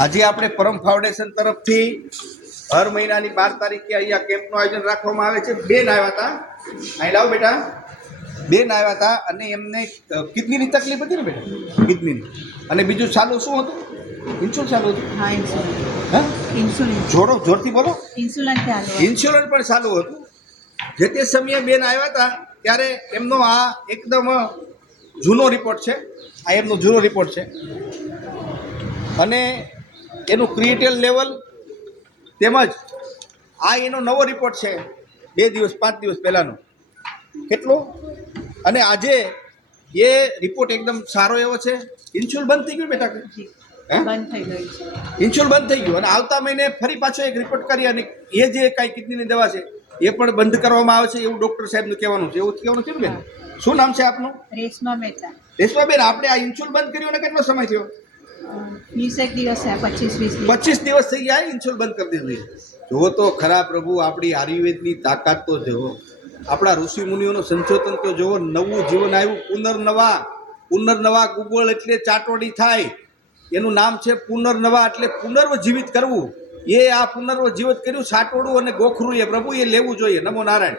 આજે આપણે પરમ ફાઉન્ડેશન તરફથી હર મહિનાની 12 તારીખે અહીંયા કેમ્પનું આયોજન રાખવામાં આવે છે. બેન આવ્યા હતા, અહીં લાવો બેટા. બેન આવ્યા હતા અને એમને કિડનીની તકલીફ હતી ને બેટા, કિડનીની. અને બીજું ચાલુ શું હતું? ઇન્સ્યુલન ચાલુ હતું. હા, ઇન્સ્યુલન. હા, ઇન્સ્યુલન. જોરથી બોલો. ઇન્સ્યુલન ચાલુ. ઇન્સ્યુલન પણ ચાલુ હતું. જે તે સમયે બેન આવ્યા હતા ત્યારે એમનો આ એકદમ જૂનો રિપોર્ટ છે. આ એમનો જૂનો રિપોર્ટ છે અને એનું ક્રિએટિન લેવલ તેમજ આ એનો નવો રિપોર્ટ છે 2 દિવસ 5 દિવસ પહેલાંનો. કેટલો? અને આજે એ રિપોર્ટ એકદમ સારો એવો છે. ઇન્સ્યુલન બંધ થઈ ગયું બેટા? બંધ થઈ ગયું છે. ઇન્સ્યુલન બંધ થઈ ગયું અને આવતા મહિને ફરી પાછો એક રિપોર્ટ કરી અને એ જે કાંઈ કિડનીની દવા છે એ પણ બંધ કરવામાં આવે છે એવું ડૉક્ટર સાહેબનું કહેવાનું છે. એવું કહેવાનું છે ને બેન? શું નામ છે આપનું? રેશમા મહેતા. રેશમાબેન, આપણે આ ઇન્સ્યુલન બંધ કર્યું અને કેટલો સમય થયો? 20 દિવસ થયા. 25-20 દિવસ. 25 દિવસ થઈ ગયા ઇન્સ્યુલન બંધ કરી દીધું. જુઓ તો ખરા પ્રભુ, આપણી આયુર્વેદની તાકાત તો જુઓ, આપણા ઋષિ મુનિઓનું સંશોધન તો જુઓ. નવું જીવન આવ્યું. પુનર્નવા ગુગળ એટલે ચાટોડી થાય. એનું નામ છે પુનર્નવા, એટલે પુનર્જીવિત કરવું. એ આ પુનર્જીવિત કર્યું સાટોડું અને ગોખરું. એ પ્રભુ એ લેવું જોઈએ. નમો નારાયણ.